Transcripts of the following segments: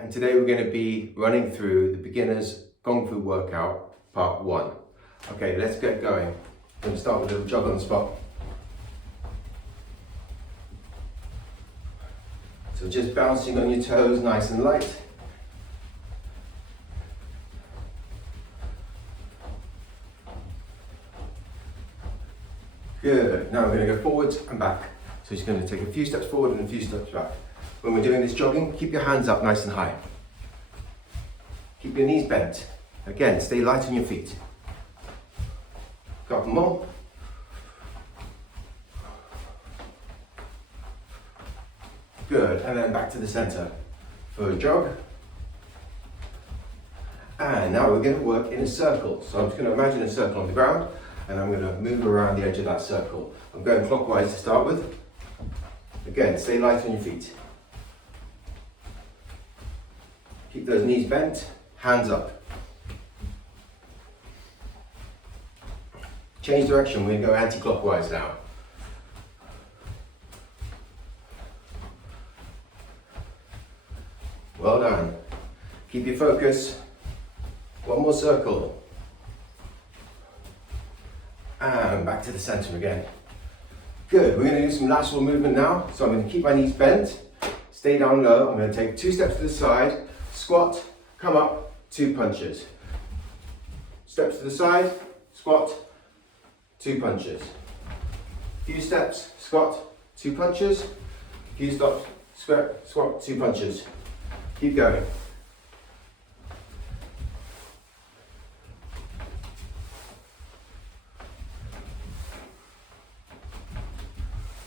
and today we're going to be running through the beginner's Kung Fu workout, part 1. Okay, let's get going. I'm going to start with a little jog on the spot. So just bouncing on your toes, nice and light. Good. Now we're going to go forwards and back. So just going to take a few steps forward and a few steps back. When we're doing this jogging, keep your hands up nice and high. Keep your knees bent. Again, stay light on your feet. Couple more. Good, and then back to the center for a jog. And now we're going to work in a circle. So I'm just going to imagine a circle on the ground, and I'm going to move around the edge of that circle. I'm going clockwise to start with. Again, stay light on your feet. Keep those knees bent, hands up. Change direction, we're going to go anti-clockwise now. Well done. Keep your focus. One more circle. And back to the center again. Good, we're going to do some lateral movement now. So I'm going to keep my knees bent, stay down low. I'm going to take 2 steps to the side, squat, come up, 2 punches. Steps to the side, squat, 2 punches. Few steps, squat, 2 punches. Few stops, squat, 2 punches. Keep going.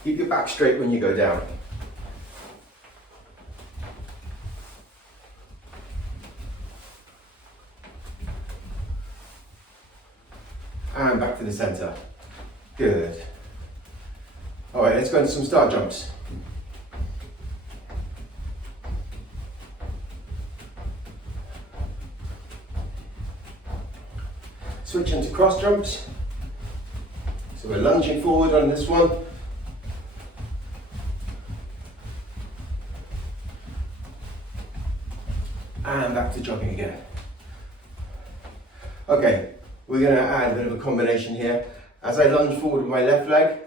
Keep your back straight when you go down. And back to the center. Good. All right, let's go into some star jumps. Switch into cross jumps. So we're lunging forward on this one. And back to jogging again. Okay, we're going to add a bit of a combination here. As I lunge forward with my left leg,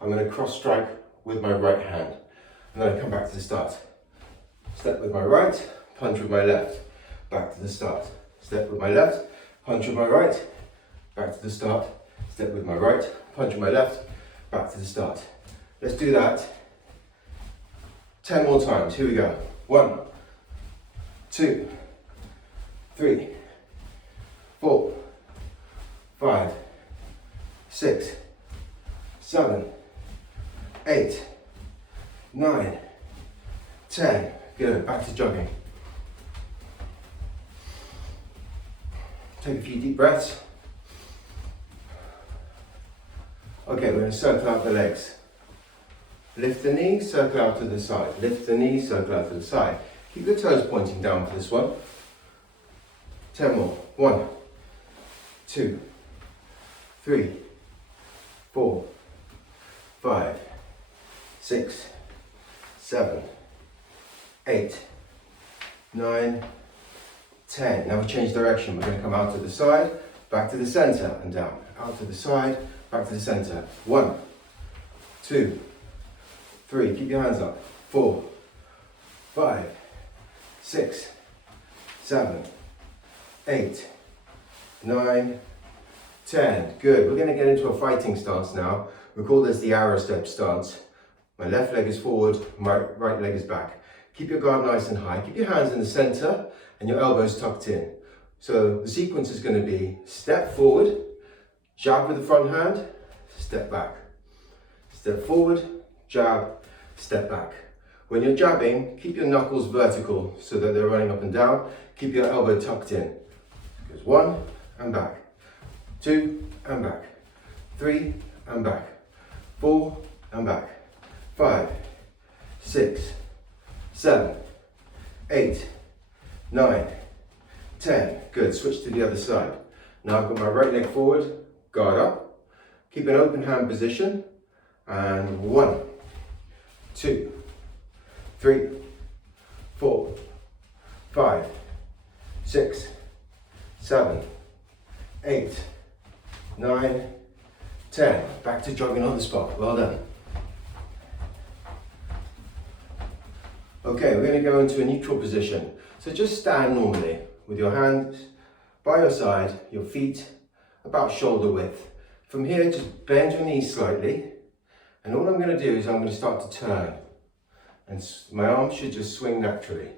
I'm going to cross strike with my right hand. And then I come back to the start. Step with my right, punch with my left. Back to the start. Step with my left, punch with my right. Back to the start. Step with my right, punch with my left. Back to the start. Let's do that 10 more times. Here we go. 1, 2, 3, 4, 5, 6, 7, 8, 9, 10. Good. Back to jogging. Take a few deep breaths. Okay, we're going to circle out the legs. Lift the knee, circle out to the side. Lift the knee, circle out to the side. Keep the toes pointing down for this one. 10 more. 1, 2, 3, 4, 5, 6, 7, 8, 9, 10. Now we change direction. We're going to come out to the side, back to the center and down. Out to the side, back to the center. 1, 2, 3. Keep your hands up. 4, 5, 6, 7, 8, 9, 10. Good. We're going to get into a fighting stance now. We call this the arrow step stance. My left leg is forward, my right leg is back. Keep your guard nice and high. Keep your hands in the center and your elbows tucked in. So the sequence is going to be step forward, jab with the front hand, step back. Step forward, jab, step back. When you're jabbing, keep your knuckles vertical so that they're running up and down. Keep your elbow tucked in. It goes 1 and back, 2 and back, 3 and back, 4 and back, 5, 6, 7, 8, 9, 10. Good. Switch to the other side. Now I've got my right leg forward, guard up. Keep an open hand position. And 1, 2, 3, 4, 5, 6, 7, 8, 9, 10. Back to jogging on the spot. Well done. Okay, we're going to go into a neutral position. So just stand normally with your hands by your side, your feet about shoulder width. From here, just bend your knees slightly. And all I'm going to do is I'm going to start to turn. And my arms should just swing naturally.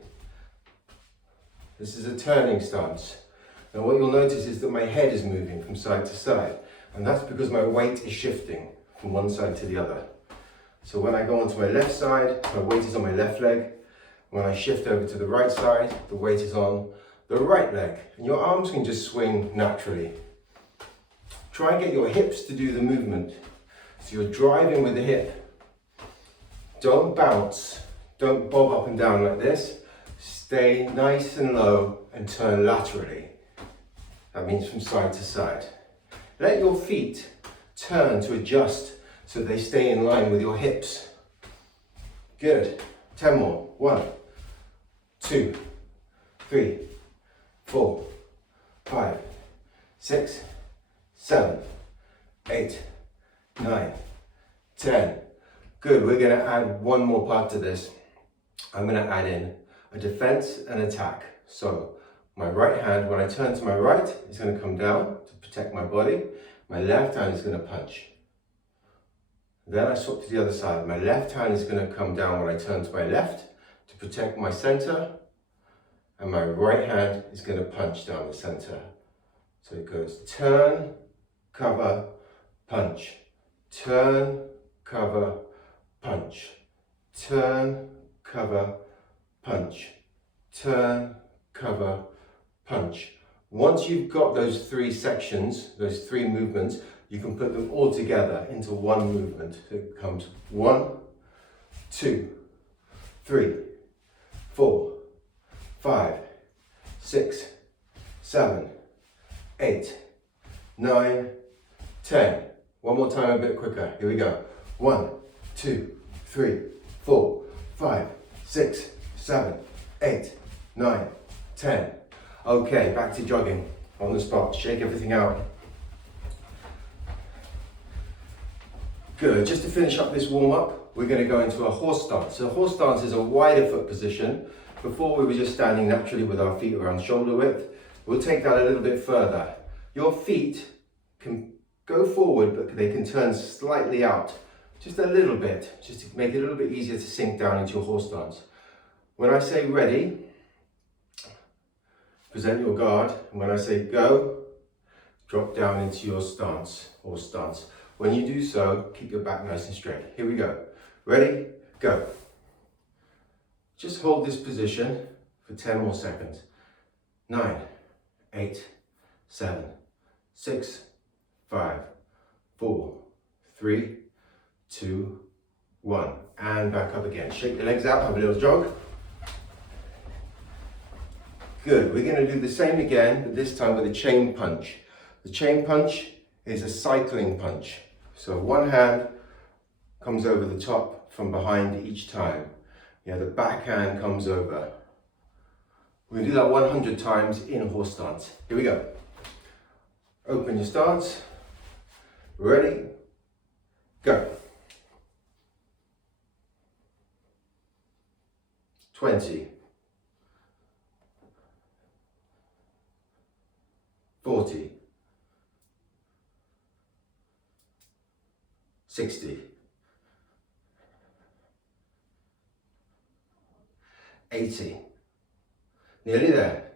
This is a turning stance. Now what you'll notice is that my head is moving from side to side. And that's because my weight is shifting from one side to the other. So when I go onto my left side, my weight is on my left leg. When I shift over to the right side, the weight is on the right leg. And your arms can just swing naturally. Try and get your hips to do the movement. So you're driving with the hip. Don't bounce. Don't bob up and down like this. Stay nice and low and turn laterally. That means from side to side. Let your feet turn to adjust so they stay in line with your hips. Good. 10 more. 1, 2, 3, 4, 5, 6, 7, 8, 9, 10. Good. We're going to add one more part to this. I'm going to add in a defense and attack. So my right hand, when I turn to my right, is going to come down to protect my body. My left hand is going to punch. Then I swap to the other side. My left hand is going to come down when I turn to my left to protect my center. And my right hand is going to punch down the center. So it goes turn, cover, punch. Turn, cover, punch. Turn, cover, punch. Turn, cover, punch. Once you've got those three sections, those three movements, you can put them all together into one movement. So it becomes 1, 2, 3, 4, 5, 6, 7, 8, 9, 10. One more time, a bit quicker. Here we go. 1, 2, 3, 4, 5, 6, 7, 8, 9, 10. Okay, back to jogging on the spot. Shake everything out. Good. Just to finish up this warm up, we're going to go into a horse stance. So a horse stance is a wider foot position. Before we were just standing naturally with our feet around shoulder width. We'll take that a little bit further. Your feet can go forward, but they can turn slightly out. Just a little bit, just to make it a little bit easier to sink down into your horse stance. When I say ready, present your guard. And when I say go, drop down into your stance, horse stance. When you do so, keep your back nice and straight. Here we go. Ready, go. Just hold this position for 10 more seconds. 9, 8, 7, 6, 5, 4, 3, 2, 1. And back up again. Shake the legs out, have a little jog. Good. We're going to do the same again, but this time with a chain punch. The chain punch is a cycling punch. So one hand comes over the top from behind each time. Yeah, the back hand comes over. We're going to do that 100 times in horse stance. Here we go. Open your stance. Ready? Go. 20. 40. 60. 80. Nearly there.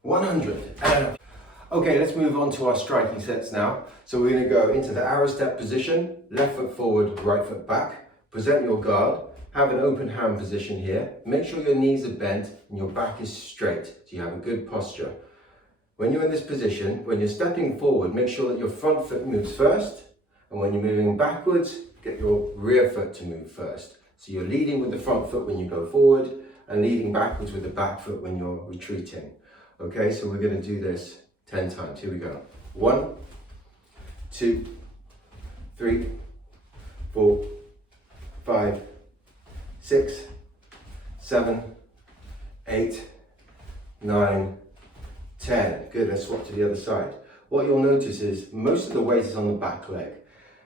100. Okay, let's move on to our striking sets now. So we're going to go into the arrow step position, left foot forward, right foot back. Present your guard. Have an open hand position here. Make sure your knees are bent and your back is straight, so you have a good posture. When you're in this position, when you're stepping forward, make sure that your front foot moves first. And when you're moving backwards, get your rear foot to move first. So you're leading with the front foot when you go forward and leading backwards with the back foot when you're retreating. Okay, so we're going to do this 10 times. Here we go. 1, 2, 3, 4, 5, 6, 7, 8, 9, 10. Good, let's swap to the other side. What you'll notice is most of the weight is on the back leg.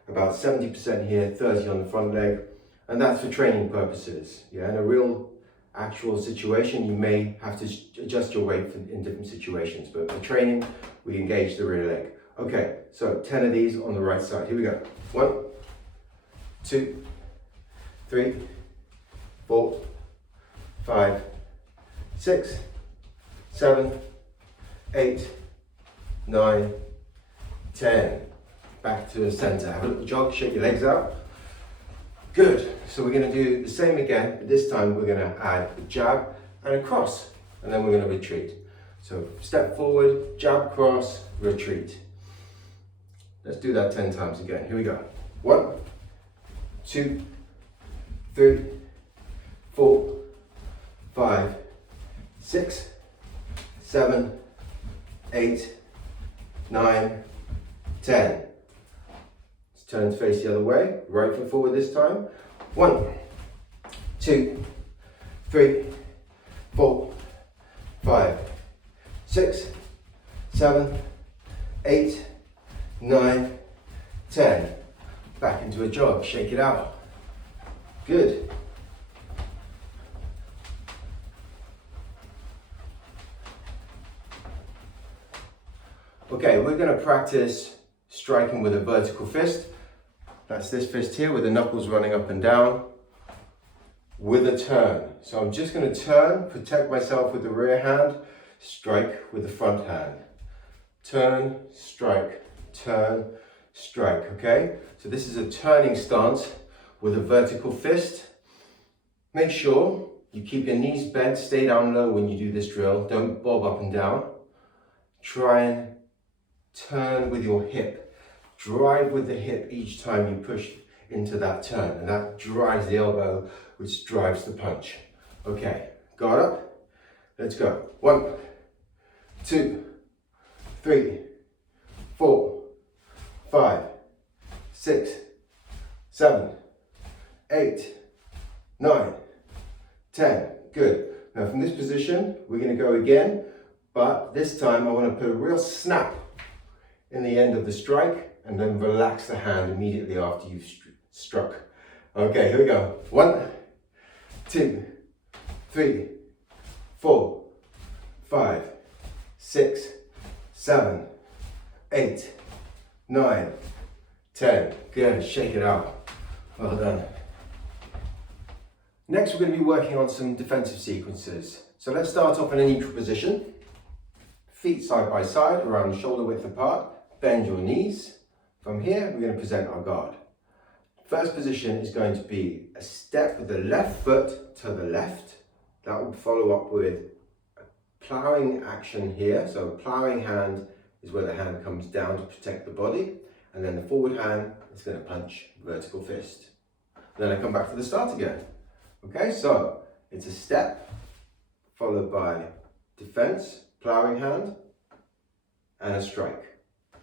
About 70% here, 30 on the front leg. And that's for training purposes. Yeah, in a real actual situation, you may have to adjust your weight in different situations. But for training, we engage the rear leg. Okay, so 10 of these on the right side. Here we go. 1, 2, 3, 4, 5, 6, 7, 8, 9, 10. Back to the center. Have a little jog, shake your legs out. Good. So we're going to do the same again, but this time we're going to add a jab and a cross, and then we're going to retreat. So step forward, jab, cross, retreat. Let's do that 10 times again. Here we go. 1, 2, 3, 4, 5, 6, 7, 8, 9, 10. Let's turn to face the other way. Right foot forward this time. 1, 2, 3, 4, 5, 6, 7, 8, 9, 10. Back into a jog. Shake it out. Good. Okay, we're going to practice striking with a vertical fist. That's this fist here with the knuckles running up and down with a turn. So I'm just going to turn, protect myself with the rear hand, strike with the front hand. Turn, strike, okay? So this is a turning stance with a vertical fist. Make sure you keep your knees bent, stay down low when you do this drill. Don't bob up and down. Try and turn with your hip. Drive with the hip each time you push into that turn, and that drives the elbow, which drives the punch. Okay, guard up. Let's go. 1, 2, 3, 4, 5, 6, 7, 8, 9, 10. Good. Now from this position, we're going to go again, but this time I want to put a real snap in the end of the strike and then relax the hand immediately after you've struck. Okay, here we go. 1, 2, 3, 4, 5, 6, 7, 8, 9, 10. Good, shake it out. Well done. Next, we're going to be working on some defensive sequences. So let's start off in a neutral position. Feet side by side, around shoulder width apart. Bend your knees. From here, we're going to present our guard. First position is going to be a step with the left foot to the left. That will follow up with a ploughing action here. So a ploughing hand is where the hand comes down to protect the body. And then the forward hand is going to punch vertical fist. Then I come back to the start again. Okay, so it's a step followed by defense, ploughing hand, and a strike,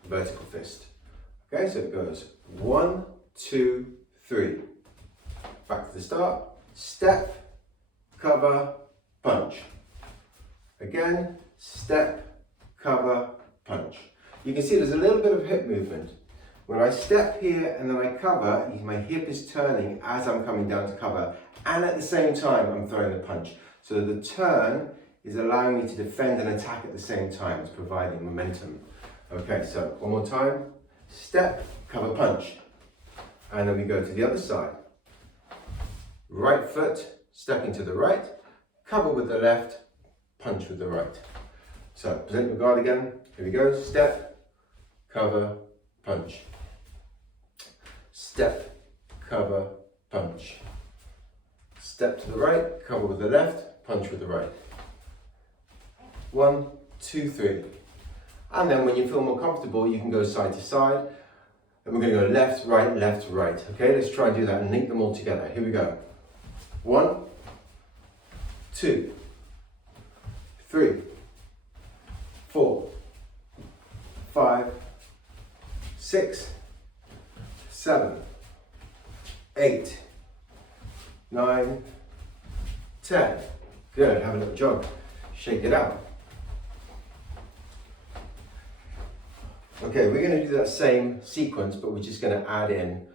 vertical fist. Okay, so it goes 1, 2, 3. Back to the start. Step, cover, punch. Again, step, cover, punch. You can see there's a little bit of hip movement. When I step here and then I cover, my hip is turning as I'm coming down to cover, and at the same time I'm throwing the punch. So the turn is allowing me to defend and attack at the same time. It's providing momentum. Okay, so one more time. Step, cover, punch. And then we go to the other side. Right foot, stepping to the right, cover with the left, punch with the right. So present your guard again. Here we go. Step, cover, punch. Step, cover, punch. Step to the right, cover with the left, punch with the right. 1, 2, 3. And then when you feel more comfortable, you can go side to side. And we're going to go left, right, left, right. Okay, let's try and do that and link them all together. Here we go. 1, 2, 3, 4, 5, 6, 7, 8, 9, 10. Good, have a little jog. Shake it out. Okay, we're going to do that same sequence, but we're just going to add in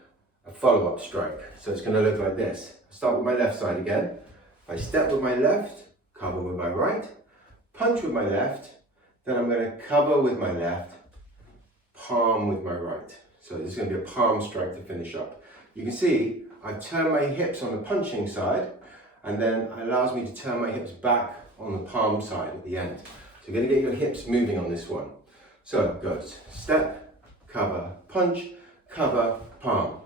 a follow-up strike. So it's going to look like this. Start with my left side again. I step with my left, cover with my right, punch with my left, then I'm going to cover with my left, palm with my right. So this is going to be a palm strike to finish up. You can see I've turned my hips on the punching side, and then it allows me to turn my hips back on the palm side at the end. So you're going to get your hips moving on this one. So it goes step, cover, punch, cover, palm.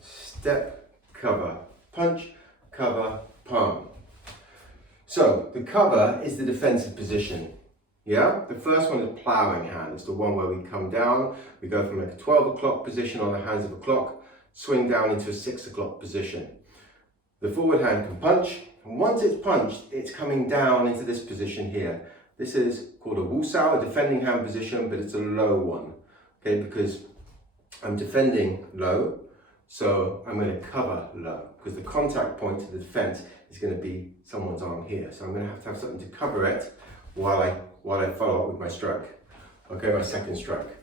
Step, cover, punch, cover, palm. So the cover is the defensive position. Yeah, the first one is ploughing hand. It's the one where we come down, we go from like a 12 o'clock position on the hands of a clock, swing down into a 6 o'clock position. The forward hand can punch, and once it's punched, it's coming down into this position here. This is called a wusao, a defending hand position, but it's a low one, okay, because I'm defending low, so I'm going to cover low, because the contact point to the defense is going to be someone's arm here. So I'm going to have something to cover it while I follow up with my strike, okay, my second strike.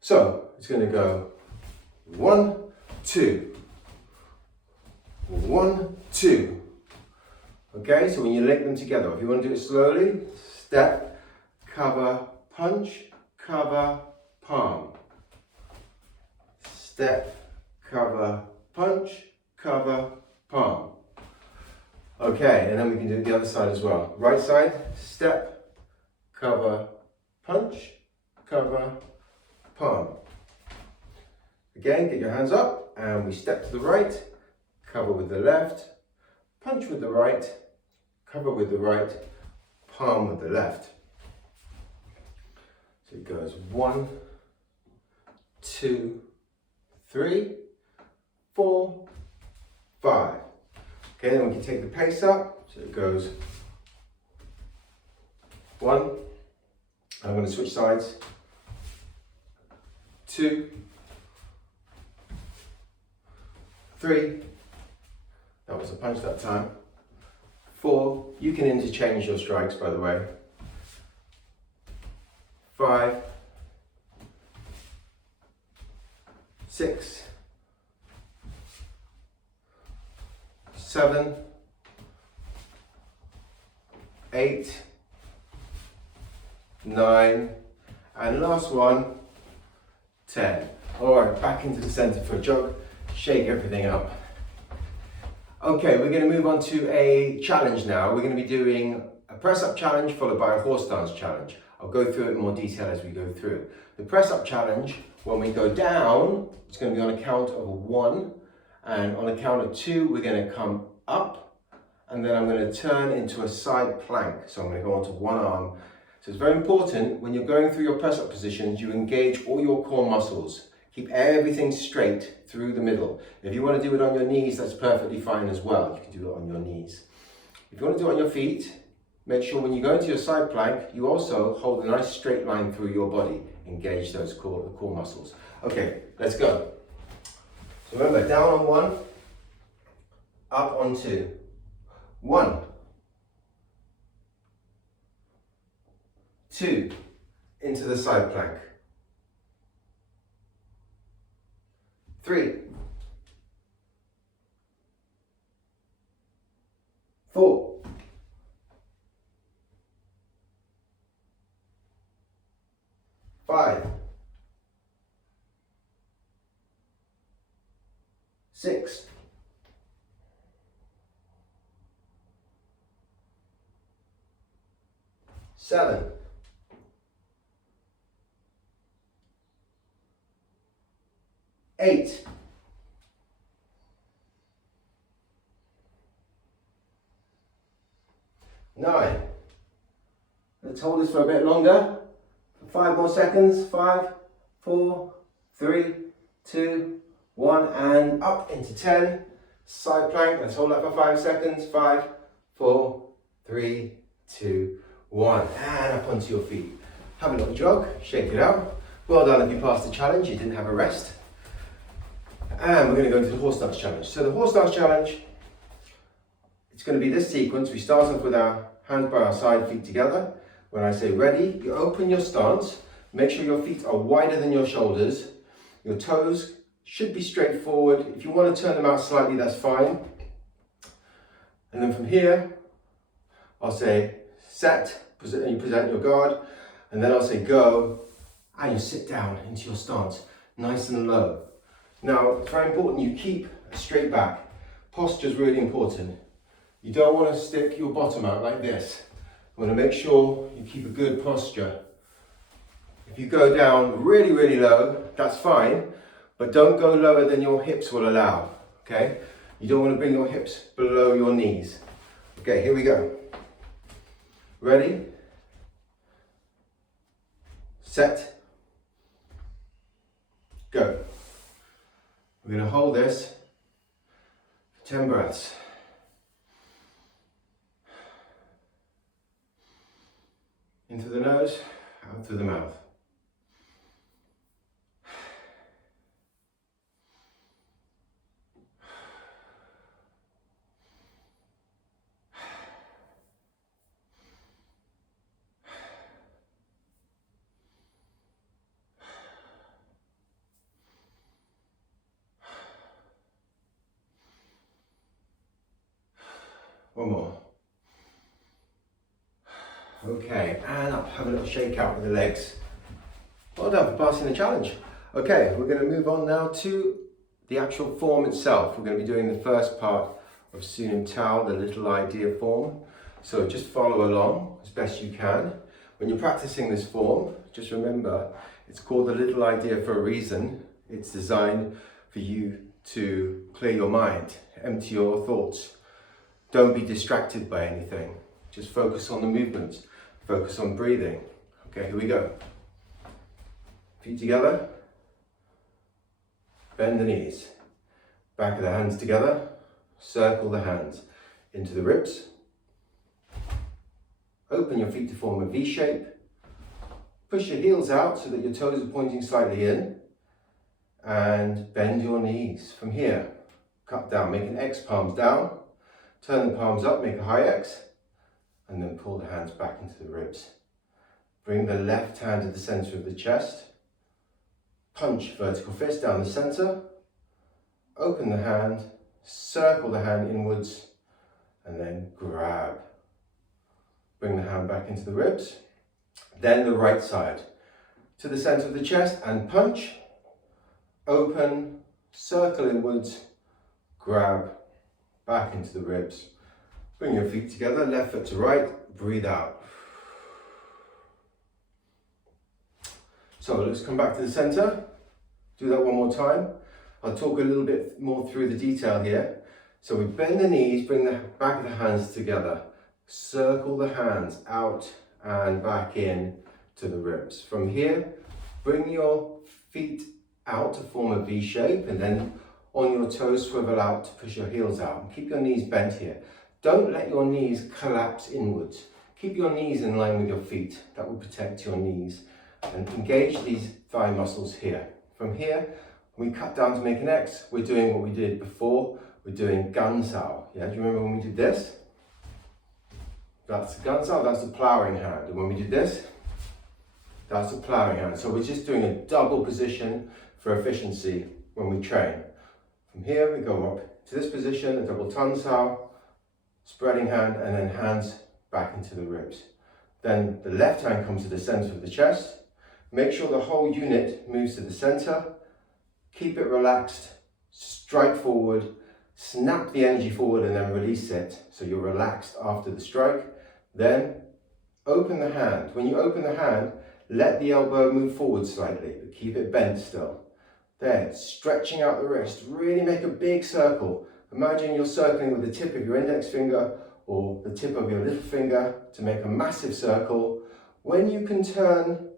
So it's going to go 1, 2, 1, 2. Okay, so when you link them together, if you want to do it slowly, step, cover, punch, cover, palm. Step, cover, punch, cover, palm. Okay, and then we can do the other side as well. Right side, step, cover, punch, cover, palm. Again, get your hands up and we step to the right, cover with the left, punch with the right, cover with the right, palm with the left. So it goes 1, 2, 3, 4, 5. Okay, then we can take the pace up. So it goes 1. I'm going to switch sides. 2, 3. That was a punch that time. 4. You can interchange your strikes, by the way. 5, 6, 7, 8, 9, and last one, 10. All right, back into the center for a jog. Shake everything up. Okay, we're going to move on to a challenge now. We're going to be doing a press-up challenge followed by a horse stance challenge. I'll go through it in more detail as we go through. The press-up challenge, when we go down, it's going to be on a count of 1, and on a count of 2, we're going to come up, and then I'm going to turn into a side plank. So I'm going to go onto one arm. So it's very important when you're going through your press-up positions, you engage all your core muscles. Keep everything straight through the middle. If you want to do it on your knees, that's perfectly fine as well. You can do it on your knees. If you want to do it on your feet, make sure when you go into your side plank, you also hold a nice straight line through your body. Engage those core muscles. Okay, let's go. So remember, down on 1, up on 2. 1, 2, into the side plank. 3, 4, 5, 6, 7, 8, 9. Let's hold this for a bit longer. 5 more seconds. 5, 4, 3, 2, 1, and up into 10. Side plank. Let's hold that for 5 seconds. 5, 4, 3, 2, 1, and up onto your feet. Have a little jog. Shake it out. Well done if you passed the challenge. You didn't have a rest. And we're going to go into the horse stance challenge. So the horse stance challenge, It's going to be this sequence. We start off with our hands by our side, feet together. When I say ready, you open your stance. Make sure your feet are wider than your shoulders. Your toes should be straight forward. If you want to turn them out slightly, that's fine. And then from here, I'll say set, and you present your guard. And then I'll say go, and you sit down into your stance, nice and low. Now, it's very important you keep a straight back. Posture is really important. You don't want to stick your bottom out like this. You want to make sure you keep a good posture. If you go down really, really low, that's fine, but don't go lower than your hips will allow, okay? You don't want to bring your hips below your knees. Okay, here we go. Ready? Set. Go. We're going to hold this for 10 breaths. Into the nose, out through the mouth. One more. Okay, and up, have a little shake out with the legs. Well done for passing the challenge. Okay, we're going to move on now to the actual form itself. We're going to be doing the first part of Sunim Tao, the little idea form. So just follow along as best you can. When you're practicing this form, just remember, it's called the little idea for a reason. It's designed for you to clear your mind, empty your thoughts. Don't be distracted by anything. Just focus on the movements. Focus on breathing. Okay, here we go. Feet together. Bend the knees. Back of the hands together. Circle the hands into the ribs. Open your feet to form a V shape. Push your heels out so that your toes are pointing slightly in. And bend your knees from here. Cut down, make an X, palms down. Turn the palms up, make a high X, and then pull the hands back into the ribs. Bring the left hand to the center of the chest. Punch vertical fist down the center. Open the hand, circle the hand inwards, and then grab. Bring the hand back into the ribs. Then the right side to the center of the chest and punch. Open, circle inwards, grab. Back into the ribs. Bring your feet together, left foot to right, breathe out. So let's come back to the center. Do that one more time. I'll talk a little bit more through the detail here. So we bend the knees, bring the back of the hands together. Circle the hands out and back in to the ribs. From here, bring your feet out to form a V shape, and then on your toes, swivel out to push your heels out. And keep your knees bent here. Don't let your knees collapse inwards. Keep your knees in line with your feet. That will protect your knees. And engage these thigh muscles here. From here, we cut down to make an X. We're doing what we did before. We're doing gansao. Yeah, do you remember when we did this? That's the gansao, that's the ploughing hand. And when we did this, that's the ploughing hand. So we're just doing a double position for efficiency when we train. From here, we go up to this position, a double tansao, spreading hand, and then hands back into the ribs. Then the left hand comes to the center of the chest. Make sure the whole unit moves to the center. Keep it relaxed, strike forward, snap the energy forward, and then release it so you're relaxed after the strike. Then open the hand. When you open the hand, let the elbow move forward slightly, but keep it bent still. Then, stretching out the wrist, really make a big circle. Imagine you're circling with the tip of your index finger or the tip of your little finger to make a massive circle. When you can turn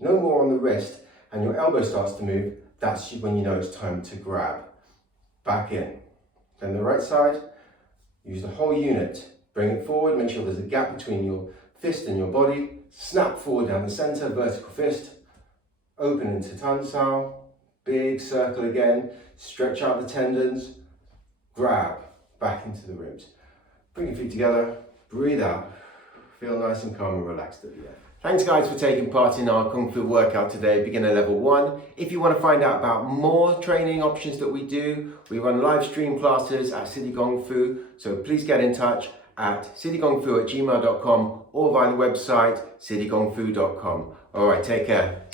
no more on the wrist and your elbow starts to move, that's when you know it's time to grab. Back in. Then the right side, use the whole unit. Bring it forward, make sure there's a gap between your fist and your body. Snap forward down the center, vertical fist. Open into tansao. Big circle again, stretch out the tendons, grab back into the ribs. Bring your feet together, breathe out. Feel nice and calm and relaxed at the end. Thanks guys for taking part in our Kung Fu workout today, beginner level 1. If you want to find out about more training options that we do, we run live stream classes at citygongfu, so please get in touch at citygongfu@gmail.com or via the website citygongfu.com. Alright, take care.